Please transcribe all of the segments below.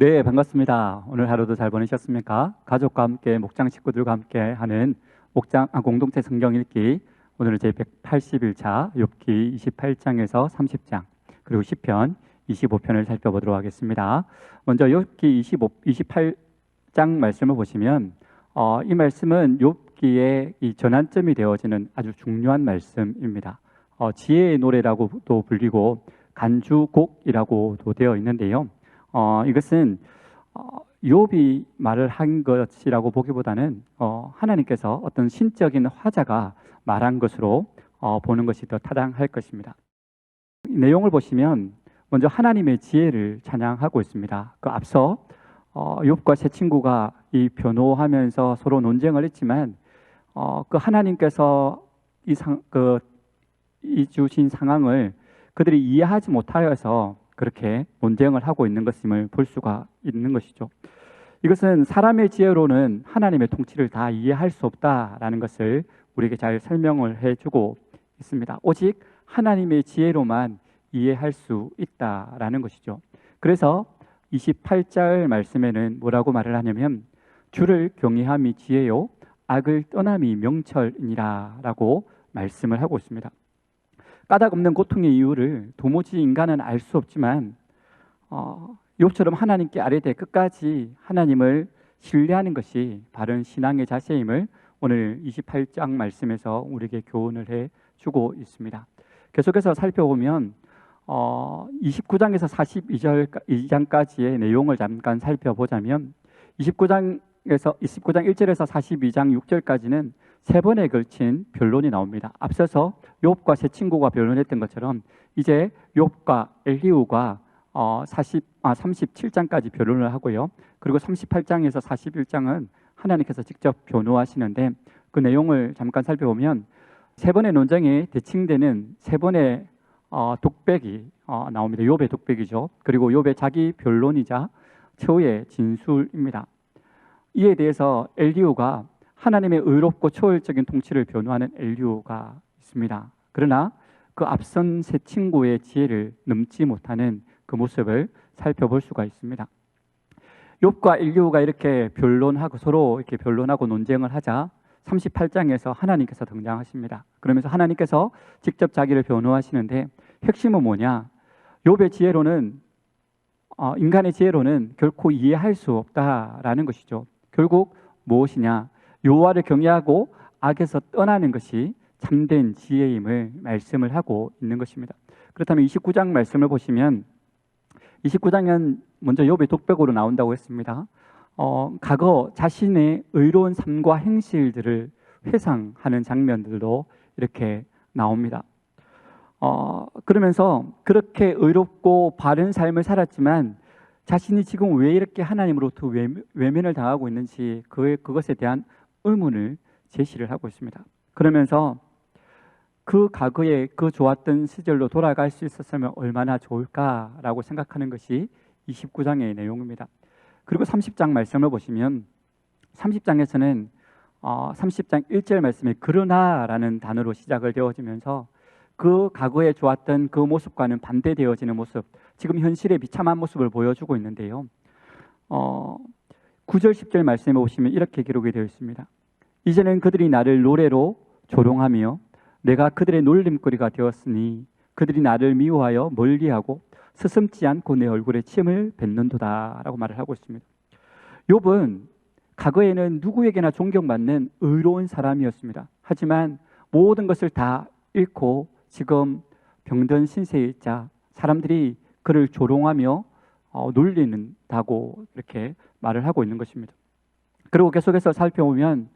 네, 반갑습니다. 오늘 하루도 잘 보내셨습니까? 가족과 함께 목장 식구들과 함께 하는 공동체 성경 읽기. 오늘은 제 181차 욥기 28장에서 30장 그리고 시편 25편을 살펴보도록 하겠습니다. 먼저 욥기 28장 말씀을 보시면 이 말씀은 욥기의 이 전환점이 되어지는 아주 중요한 말씀입니다. 지혜의 노래라고도 불리고 간주곡이라고도 되어 있는데요. 이것은 욥이 말을 한 것이라고 보기보다는 하나님께서 어떤 신적인 화자가 말한 것으로 보는 것이 더 타당할 것입니다. 내용을 보시면 먼저 하나님의 지혜를 찬양하고 있습니다. 그 앞서 욥과 세 친구가 이 변호하면서 서로 논쟁을 했지만 그 하나님께서 이 주신 상황을 그들이 이해하지 못하여서 그렇게 논쟁을 하고 있는 것임을 볼 수가 있는 것이죠. 이것은 사람의 지혜로는 하나님의 통치를 다 이해할 수 없다라는 것을 우리에게 잘 설명을 해주고 있습니다. 오직 하나님의 지혜로만 이해할 수 있다라는 것이죠. 그래서 28절 말씀에는 뭐라고 말을 하냐면 주를 경외함이 지혜요 악을 떠남이 명철이니라 라고 말씀을 하고 있습니다. 까닭 없는 고통의 이유를 도무지 인간은 알 수 없지만 욥처럼 하나님께 아뢰되 끝까지 하나님을 신뢰하는 것이 바른 신앙의 자세임을 오늘 28장 말씀에서 우리에게 교훈을 해주고 있습니다. 계속해서 살펴보면 29장에서 42장까지의 내용을 잠깐 살펴보자면 29장 1절에서 42장 6절까지는 세 번에 걸친 변론이 나옵니다. 앞서서 욥과 세 친구가 변론했던 것처럼 이제 욥과 엘리후가 37장까지 변론을 하고요. 그리고 38장에서 41장은 하나님께서 직접 변호하시는데 그 내용을 잠깐 살펴보면 세 번의 논쟁에 대칭되는 세 번의 독백이 나옵니다. 욥의 독백이죠. 그리고 욥의 자기 변론이자 최후의 진술입니다. 이에 대해서 엘리후가 하나님의 의롭고 초월적인 통치를 변호하는 엘리후가 있습니다. 그러나 그 앞선 세 친구의 지혜를 넘지 못하는 그 모습을 살펴볼 수가 있습니다. 욥과 엘리후가 이렇게 변론하고 서로 이렇게 변론하고 논쟁을 하자 38장에서 하나님께서 등장하십니다. 그러면서 하나님께서 직접 자기를 변호하시는데 핵심은 뭐냐? 욥의 지혜로는 인간의 지혜로는 결코 이해할 수 없다라는 것이죠. 결국 무엇이냐? 여호와를 경외하고 악에서 떠나는 것이 참된 지혜임을 말씀을 하고 있는 것입니다. 그렇다면 29장 말씀을 보시면 29장은 먼저 욥의 독백으로 나온다고 했습니다. 과거 자신의 의로운 삶과 행실들을 회상하는 장면들도 이렇게 나옵니다. 그러면서 그렇게 의롭고 바른 삶을 살았지만 자신이 지금 왜 이렇게 하나님으로부터 외면을 당하고 있는지 그것에 대한 의문을 제시를 하고 있습니다. 그러면서 그 과거에 그 좋았던 시절로 돌아갈 수 있었으면 얼마나 좋을까라고 생각하는 것이 29장의 내용입니다. 그리고 30장 말씀을 보시면 30장에서는 30장 1절 말씀에 그러나라는 단어로 시작을 되어지면서 그 과거에 좋았던 그 모습과는 반대되어지는 모습, 지금 현실의 비참한 모습을 보여주고 있는데요. 9절 10절 말씀에 보시면 이렇게 기록이 되어 있습니다. 이제는 그들이 나를 노래로 조롱하며 내가 그들의 놀림거리가 되었으니 그들이 나를 미워하여 멀리하고 스승지 않고 내 얼굴에 침을 뱉는도다 라고 말을 하고 있습니다. 욥은 과거에는 누구에게나 존경받는 의로운 사람이었습니다. 하지만 모든 것을 다 잃고 지금 병든 신세에 있자 사람들이 그를 조롱하며 놀리는다고 이렇게 말을 하고 있는 것입니다. 그리고 계속해서 살펴보면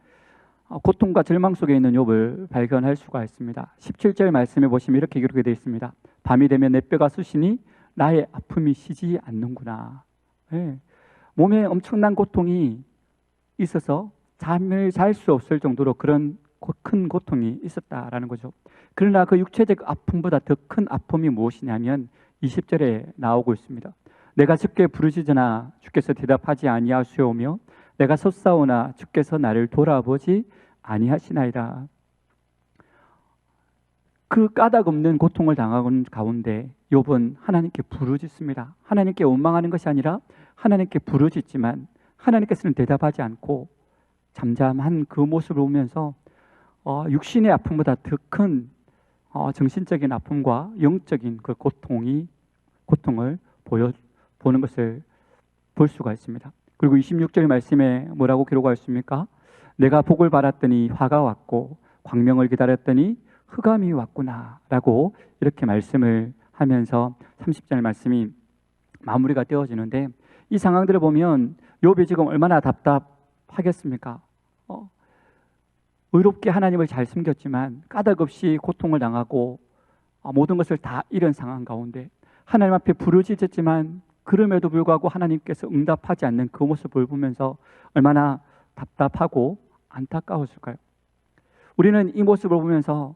고통과 절망 속에 있는 욥을 발견할 수가 있습니다. 17절 말씀에 보시면 이렇게 기록이 되어 있습니다. 밤이 되면 내 뼈가 쑤시니 나의 아픔이 쉬지 않는구나. 네. 몸에 엄청난 고통이 있어서 잠을 잘 수 없을 정도로 그런 큰 고통이 있었다라는 거죠. 그러나 그 육체적 아픔보다 더 큰 아픔이 무엇이냐면 20절에 나오고 있습니다. 내가 주께 부르짖으나 주께서 대답하지 아니하시오며 내가 솟사오나 주께서 나를 돌아보지 아니하시나이다. 그 까닭 없는 고통을 당하는 가운데 욥은 하나님께 부르짖습니다. 하나님께 원망하는 것이 아니라 하나님께 부르짖지만 하나님께서는 대답하지 않고 잠잠한 그 모습을 보면서 육신의 아픔보다 더 큰 정신적인 아픔과 영적인 그 고통을 보는 것을 볼 수가 있습니다. 그리고 26절 말씀에 뭐라고 기록하였습니까? 내가 복을 바랐더니 화가 왔고 광명을 기다렸더니 흑암이 왔구나 라고 이렇게 말씀을 하면서 30절 말씀이 마무리가 되어지는데, 이 상황들을 보면 욥이 지금 얼마나 답답하겠습니까? 의롭게 하나님을 잘 숨겼지만 까닭 없이 고통을 당하고 모든 것을 다 잃은 상황 가운데 하나님 앞에 부르짖었지만 그럼에도 불구하고 하나님께서 응답하지 않는 그 모습을 보면서 얼마나 답답하고 안타까웠을까요? 우리는 이 모습을 보면서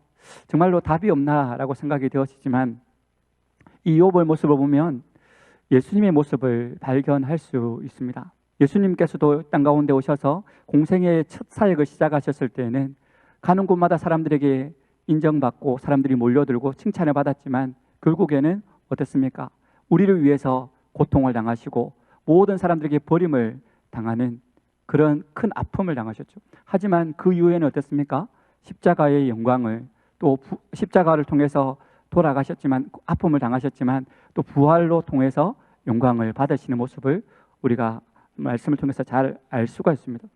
정말로 답이 없나라고 생각이 되었지만 이 욥의 모습을 보면 예수님의 모습을 발견할 수 있습니다. 예수님께서도 땅 가운데 오셔서 공생의 첫 사역을 시작하셨을 때에는 가는 곳마다 사람들에게 인정받고 사람들이 몰려들고 칭찬을 받았지만 결국에는 어떻습니까? 우리를 위해서 고통을 당하시고 모든 사람들에게 버림을 당하는 그런 큰 아픔을 당하셨죠. 하지만 그 이후에는 어땠습니까? 십자가의 영광을, 또 십자가를 통해서 돌아가셨지만 아픔을 당하셨지만 또 부활로 통해서 영광을 받으시는 모습을 우리가 말씀을 통해서 잘 알 수가 있습니다.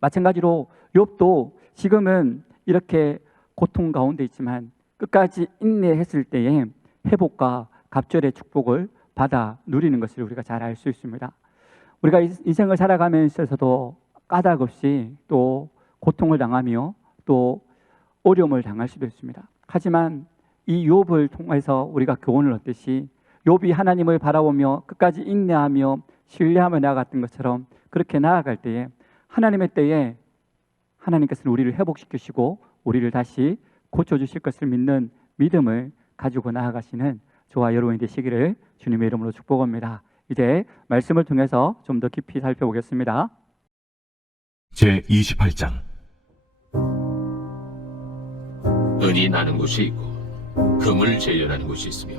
마찬가지로 욥도 지금은 이렇게 고통 가운데 있지만 끝까지 인내했을 때에 회복과 갑절의 축복을 받아 누리는 것을 우리가 잘 알 수 있습니다. 우리가 인생을 살아가면서도 까닭 없이 또 고통을 당하며 또 어려움을 당할 수도 있습니다. 하지만 이 욥을 통해서 우리가 교훈을 얻듯이 욥이 하나님을 바라보며 끝까지 인내하며 신뢰하며 나아갔던 것처럼 그렇게 나아갈 때에 하나님의 때에 하나님께서는 우리를 회복시키시고 우리를 다시 고쳐주실 것을 믿는 믿음을 가지고 나아가시는 저와 여러분이 되시기를 주님의 이름으로 축복합니다. 이제 말씀을 통해서 좀 더 깊이 살펴보겠습니다. 제28장. 은이 나는 곳이 있고 금을 재련하는 곳이 있으며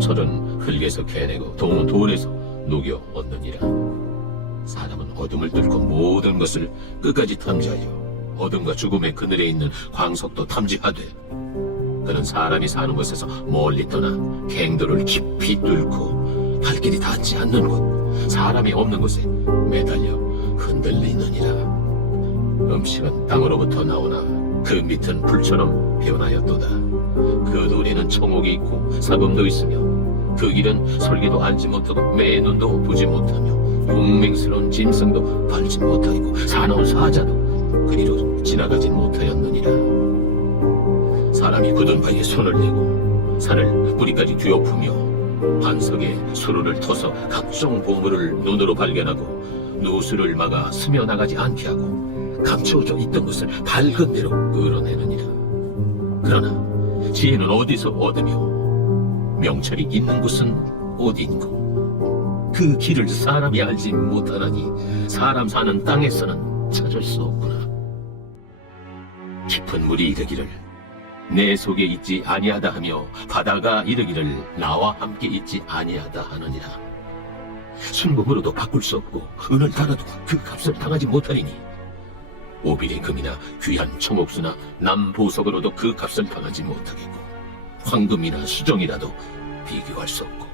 철은 흙에서 캐내고 동은 돌에서 녹여 얻느니라. 사람은 어둠을 뚫고 모든 것을 끝까지 탐지하여 어둠과 죽음의 그늘에 있는 광석도 탐지하되 그는 사람이 사는 곳에서 멀리 떠나 갱도를 깊이 뚫고 발길이 닿지 않는 곳 사람이 없는 곳에 매달려 흔들리느니라. 음식은 땅으로부터 나오나 그 밑은 불처럼 변하였도다. 그 돌에는 청옥이 있고 사금도 있으며 그 길은 설기도 앉지 못하고 매눈도 보지 못하며 용맹스러운 짐승도 밟지 못하고 사나운 사자도 그리로 지나가지 못하였느니라. 사람이 굳은 바위에 손을 대고 산을 뿌리까지 뒤엎으며 반석에 수로를 터서 각종 보물을 눈으로 발견하고 누수를 막아 스며나가지 않게 하고 감추어져 있던 것을 밝은 대로 끌어내느니라. 그러나 지혜는 어디서 얻으며 명철이 있는 곳은 어디인고 그 길을 사람이 알지 못하나니 사람 사는 땅에서는 찾을 수 없구나. 깊은 물이 이르기를 내 속에 있지 아니하다 하며 바다가 이르기를 나와 함께 있지 아니하다 하느니라. 순금으로도 바꿀 수 없고 은을 달아도 그 값을 당하지 못하리니 오빌의 금이나 귀한 청옥수나 남보석으로도 그 값을 당하지 못하겠고 황금이나 수정이라도 비교할 수 없고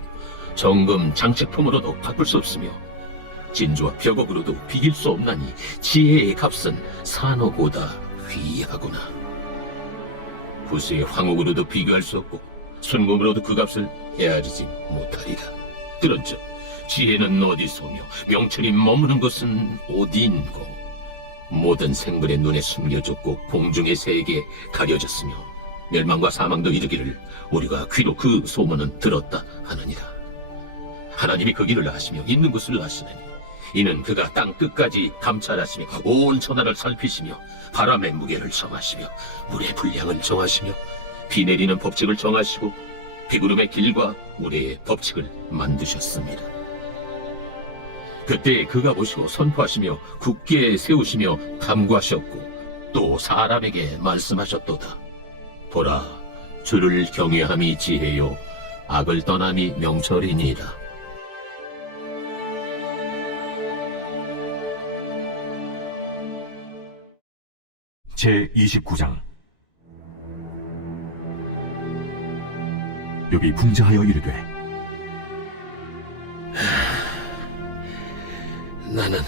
정금 장식품으로도 바꿀 수 없으며 진주와 벽옥으로도 비길 수 없나니 지혜의 값은 산호보다 귀하구나. 구수의 황옥으로도 비교할 수 없고 순금으로도 그 값을 헤아리지 못하리라. 그런즉 지혜는 어디서며 명철이 머무는 것은 어디인고 모든 생물의 눈에 숨겨졌고 공중의 새에게 가려졌으며 멸망과 사망도 이르기를 우리가 귀로 그 소문은 들었다 하느니라. 하나님이 그 길을 아시며 있는 곳을 아시나니 이는 그가 땅 끝까지 감찰하시며 온 천하를 살피시며 바람의 무게를 정하시며 물의 분량을 정하시며 비 내리는 법칙을 정하시고 비구름의 길과 우레의 법칙을 만드셨습니다. 그때 그가 보시고 선포하시며 굳게 세우시며 탐구하셨고 또 사람에게 말씀하셨도다. 보라, 주를 경외함이 지혜요 악을 떠남이 명철이니라. 제29장. 욥이 분자하여 이르되 나는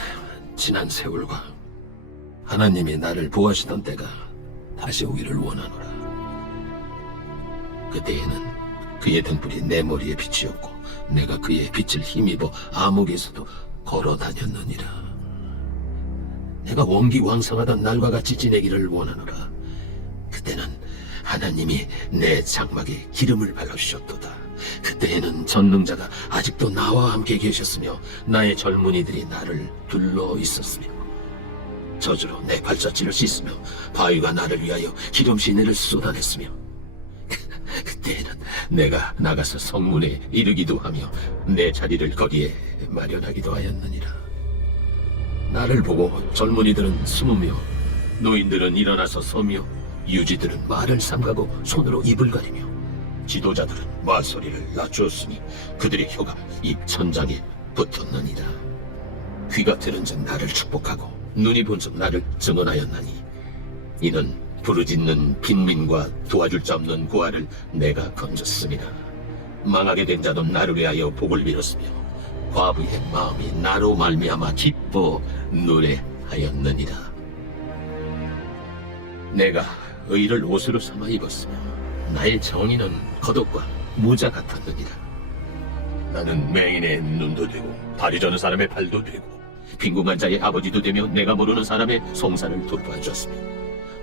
지난 세월과 하나님이 나를 보호하시던 때가 다시 오기를 원하노라. 그때에는 그의 등불이 내 머리에 빛이었고 내가 그의 빛을 힘입어 암흑에서도 걸어 다녔느니라. 내가 원기왕성하던 날과 같이 지내기를 원하노라. 그때는 하나님이 내 장막에 기름을 발라주셨도다. 그때에는 전능자가 아직도 나와 함께 계셨으며 나의 젊은이들이 나를 둘러 있었으며 저주로 내 발자취를 씻으며 바위가 나를 위하여 기름 시내를 쏟아냈으며 그때에는 내가 나가서 성문에 이르기도 하며 내 자리를 거기에 마련하기도 하였느니라. 나를 보고 젊은이들은 숨으며 노인들은 일어나서 서며 유지들은 말을 삼가고 손으로 입을 가리며 지도자들은 말소리를 낮추었으니 그들의 혀가 입 천장에 붙었느니라. 귀가 들은즉 나를 축복하고 눈이 본즉 나를 증언하였나니 이는 부르짖는 빈민과 도와줄 자 없는 고아를 내가 건졌습니다. 망하게 된 자도 나를 위하여 복을 빌었으며 과부의 마음이 나로 말미암아 기뻐 노래하였느니라. 내가 의를 옷으로 삼아 입었으며 나의 정의는 겉옷과 모자 같았느니라. 나는 맹인의 눈도 되고 다리 저는 사람의 발도 되고 빈궁한 자의 아버지도 되며 내가 모르는 사람의 송사를 돌봐주었으며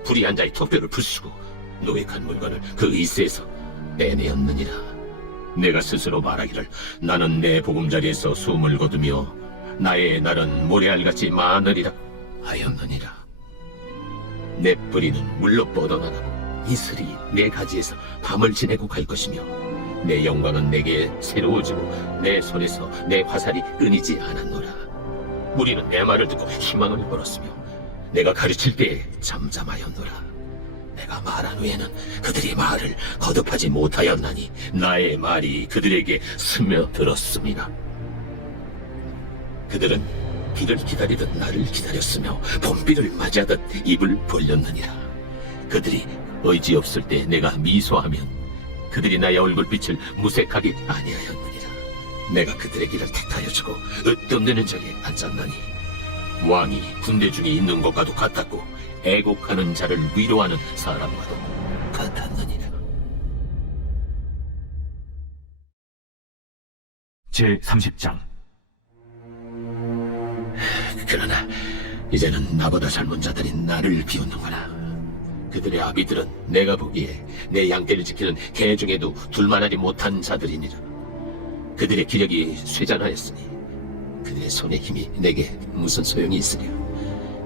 불의한 자의 턱뼈를 부수고 노획한 물건을 그 이스에서 빼내었느니라. 내가 스스로 말하기를 나는 내 보금자리에서 숨을 거두며 나의 날은 모래알같이 많으리라 하였느니라. 내 뿌리는 물로 뻗어나가고 이슬이 내 가지에서 밤을 지내고 갈 것이며 내 영광은 내게 새로워지고 내 손에서 내 화살이 끊이지 않았노라. 무리는 내 말을 듣고 희망을 걸었으며 내가 가르칠 때에 잠잠하였노라. 내가 말한 후에는 그들이 말을 거듭하지 못하였나니 나의 말이 그들에게 스며들었습니다. 그들은 비를 기다리듯 나를 기다렸으며 봄비를 맞이하듯 입을 벌렸느니라. 그들이 의지 없을 때 내가 미소하면 그들이 나의 얼굴빛을 무색하게 아니하였느니라. 내가 그들의 길을 택하여주고 으뜸되는 자리에 앉았나니 왕이 군대 중에 있는 것과도 같았고 애곡하는 자를 위로하는 사람과도 같았느니라. 제30장. 그러나 이제는 나보다 젊은 자들이 나를 비웃는구나. 그들의 아비들은 내가 보기에 내 양떼를 지키는 개 중에도 둘만하지 못한 자들이니라. 그들의 기력이 쇠잔하였으니 그들의 손의 힘이 내게 무슨 소용이 있으랴.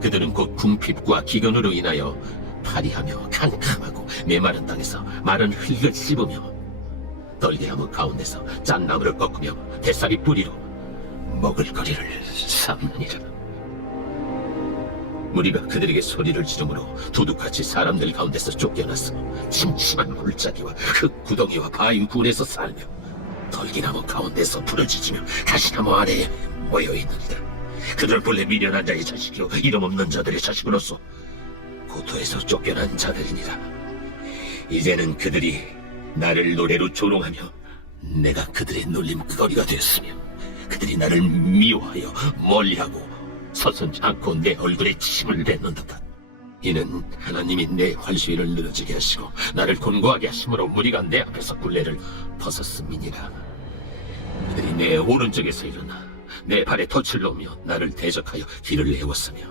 그들은 곧 궁핍과 기근으로 인하여 파리하며 캄캄하고 메마른 땅에서 마른 흙을 씹으며 떨기나무 가운데서 짠 나무를 꺾으며 뱃살이 뿌리로 먹을거리를 삼느니라. 무리가 그들에게 소리를 지르므로 도둑같이 사람들 가운데서 쫓겨났어 침침한 골짜기와 흙 구덩이와 바위 굴에서 살며 덜기나무 가운데서 부러지며 가시나무 아래에 모여있느니라. 그들 본래 미련한 자의 자식이요 이름 없는 자들의 자식으로서 고토에서 쫓겨난 자들이니라. 이제는 그들이 나를 노래로 조롱하며 내가 그들의 놀림거리가 되었으며 그들이 나를 미워하여 멀리하고 서슴지 않고 내 얼굴에 침을 뱉는도다. 이는 하나님이 내 활시위를 늘어지게 하시고 나를 곤고하게 하심으로 무리가 내 앞에서 굴레를 벗었음이니라. 그들이 내 오른쪽에서 일어나 내 발에 덫을 놓으며 나를 대적하여 길을 내었으며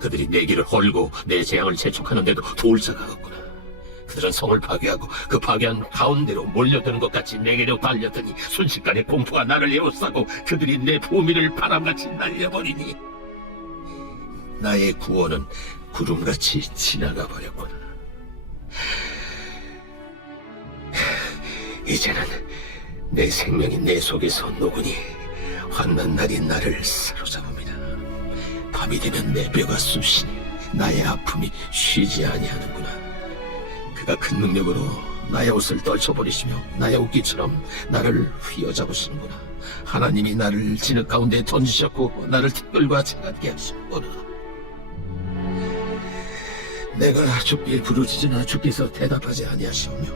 그들이 내 길을 헐고 내 재앙을 재촉하는데도 도울 자가 없구나. 그들은 성을 파괴하고 그 파괴한 가운데로 몰려드는 것 같이 내게로 달려드니 순식간에 공포가 나를 에워싸고 그들이 내 보미를 바람같이 날려버리니 나의 구원은 구름같이 지나가 버렸구나. 이제는 내 생명이 내 속에서 녹으니 환난 날이 나를 사로잡습니다. 밤이 되면 내 뼈가 쑤시니 나의 아픔이 쉬지 아니하는구나. 그가 큰 능력으로 나의 옷을 떨쳐버리시며 나의 옷깃처럼 나를 휘어잡으시는구나. 하나님이 나를 진흙 가운데 던지셨고 나를 티끌과 채같게 하셨구나. 내가 주께 부르짖으나 주께서 대답하지 아니하시오며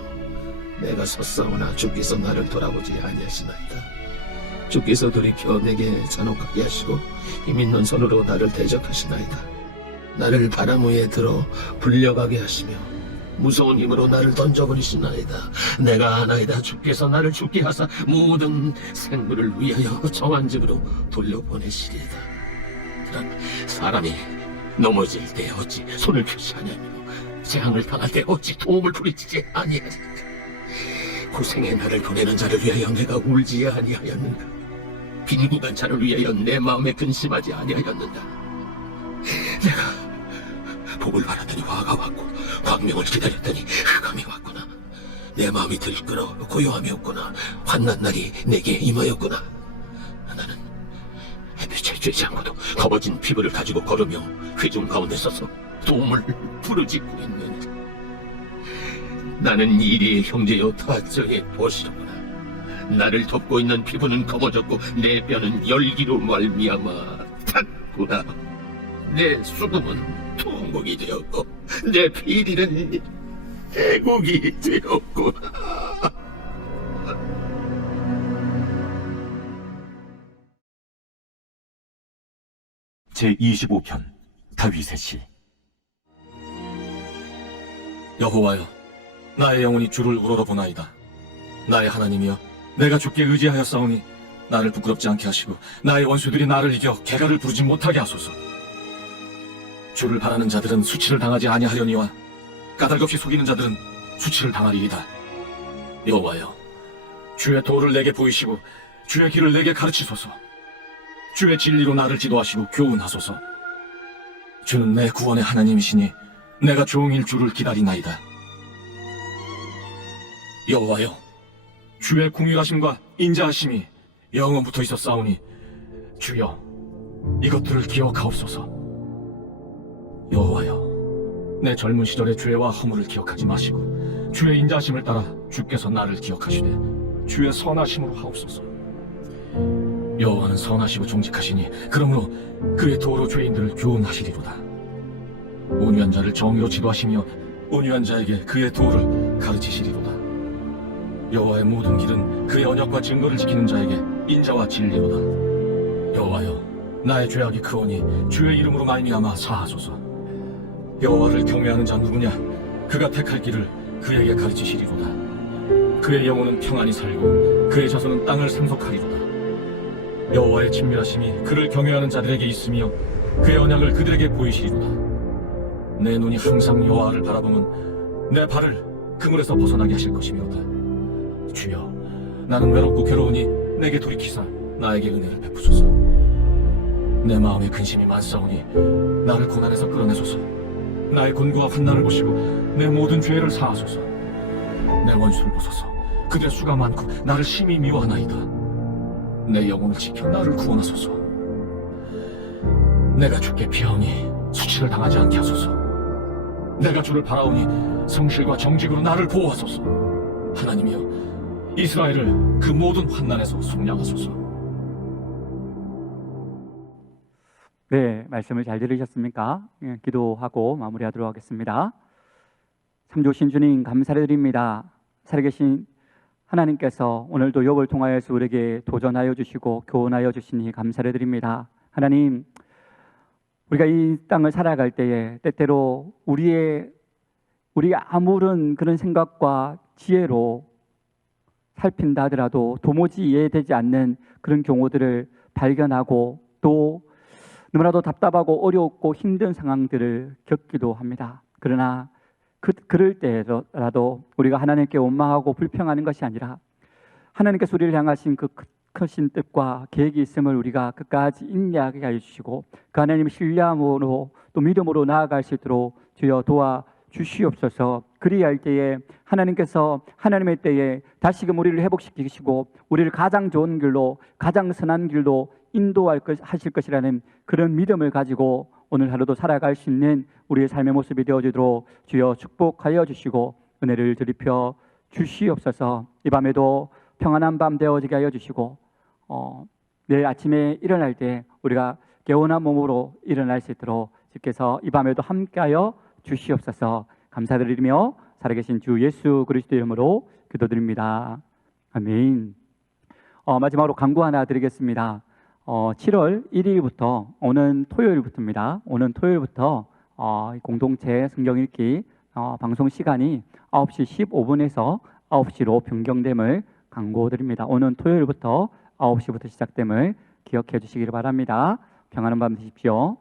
내가 섰사오나 주께서 나를 돌아보지 아니하시나이다. 주께서 돌이켜 내게 잔혹하게 하시고 힘있는 손으로 나를 대적하시나이다. 나를 바람 위에 들어 불려가게 하시며 무서운 힘으로 나를 던져버리시나이다. 내가 아나이다. 주께서 나를 죽게 하사 모든 생물을 위하여 정한 집으로 돌려보내시리이다. 그러나 사람이 넘어질 때 어찌 손을 펴지 아니하며 재앙을 당할 때 어찌 도움을 부리지 아니하리까. 고생에 나를 보내는 자를 위하여 내가 울지 아니하였는가. 빈궁한 자를 위하여 내 마음에 근심하지 아니하였는가. 내가 복을 바라더니 화가 왔고 광명을 기다렸더니 흑암이 왔구나. 내 마음이 들끓어 고요함이 없구나. 환난 날이 내게 임하였구나. 나는 햇빛에 쬐지 않고도 검어진 피부를 가지고 걸으며 회중 가운데 서서 도움을 부르짖고 있느니라. 나는 이리의 형제여 다저의 보시로구나. 나를 덮고 있는 피부는 검어졌고 내 뼈는 열기로 말미암아 탔구나. 내 수금은 통곡이 되었고 내 피리는 애곡이 되었구나. 제25편 다윗의 시. 여호와여, 나의 영혼이 주를 우러러보나이다. 나의 하나님이여, 내가 주께 의지하였사오니 나를 부끄럽지 않게 하시고 나의 원수들이 나를 이겨 개가를 부르지 못하게 하소서. 주를 바라는 자들은 수치를 당하지 아니하려니와 까닭없이 속이는 자들은 수치를 당하리이다. 여호와여, 주의 도를 내게 보이시고 주의 길을 내게 가르치소서. 주의 진리로 나를 지도하시고 교훈하소서. 주는 내 구원의 하나님이시니 내가 종일 주를 기다리나이다. 여호와여, 주의 궁휼하심과 인자하심이 영원부터 있었사오니 주여, 이것들을 기억하옵소서. 여호와여, 내 젊은 시절의 죄와 허물을 기억하지 마시고 주의 인자하심을 따라 주께서 나를 기억하시되 주의 선하심으로 하옵소서. 여호와는 선하시고 정직하시니 그러므로 그의 도로 죄인들을 교훈하시리로다. 온유한 자를 정의로 지도하시며 온유한 자에게 그의 도를 가르치시리로다. 여호와의 모든 길은 그의 언약과 증거를 지키는 자에게 인자와 진리로다. 여호와여, 나의 죄악이 크오니 주의 이름으로 말미암아 사하소서. 여호와를 경외하는 자 누구냐? 그가 택할 길을 그에게 가르치시리로다. 그의 영혼은 평안히 살고 그의 자손은 땅을 상속하리로다. 여호와의 친밀하심이 그를 경외하는 자들에게 있으며 그의 언약을 그들에게 보이시리로다. 내 눈이 항상 여호와를 바라보면 내 발을 그물에서 벗어나게 하실 것이미로다. 주여, 나는 외롭고 괴로우니 내게 돌이키사 나에게 은혜를 베푸소서. 내 마음에 근심이 많사오니 나를 고난에서 끌어내소서. 나의 곤고와 환난을 보시고 내 모든 죄를 사하소서. 내 원수를 보소서. 그들의 수가 많고 나를 심히 미워하나이다. 내 영혼을 지켜 나를 구원하소서. 내가 주께 피하오니 수치를 당하지 않게 하소서. 내가 주를 바라오니 성실과 정직으로 나를 보호하소서. 하나님이여, 이스라엘을 그 모든 환난에서 속량하소서. 네, 말씀을 잘 들으셨습니까? 예, 기도하고 마무리하도록 하겠습니다. 참 좋으신 주님 감사드립니다. 살아계신 하나님께서 오늘도 욥을 통하여서 우리에게 도전하여 주시고 교훈하여 주시니 감사를 드립니다. 하나님, 우리가 이 땅을 살아갈 때에 때때로 우리가 아무런 그런 생각과 지혜로 살핀다 하더라도 도무지 이해되지 않는 그런 경우들을 발견하고 또 너무나도 답답하고 어렵고 힘든 상황들을 겪기도 합니다. 그러나 그럴 때라도 우리가 하나님께 원망하고 불평하는 것이 아니라 하나님께서 우리를 향하신 그 크신 뜻과 계획이 있음을 우리가 끝까지 인내하게 해주시고 그 하나님을 신뢰함으로 또 믿음으로 나아갈 수 있도록 주여 도와주시옵소서. 그리할 때에 하나님께서 하나님의 때에 다시금 우리를 회복시키시고 우리를 가장 좋은 길로 가장 선한 길로 하실 것이라는 그런 믿음을 가지고 오늘 하루도 살아갈 수 있는 우리의 삶의 모습이 되어지도록 주여 축복하여 주시고 은혜를 드리펴 주시옵소서. 이 밤에도 평안한 밤 되어지게 하여 주시고 내일 아침에 일어날 때 우리가 개운한 몸으로 일어날 수 있도록 주께서 이 밤에도 함께하여 주시옵소서. 감사드리며 살아계신 주 예수 그리스도 이름으로 기도드립니다. 아멘. 마지막으로 광고 하나 드리겠습니다. 7월 1일부터 오는 토요일부터입니다. 오는 토요일부터 공동체 성경 읽기 방송 시간이 9시 15분에서 9시로 변경됨을 광고드립니다. 오는 토요일부터 9시부터 시작됨을 기억해 주시기 바랍니다. 평안한 밤 되십시오.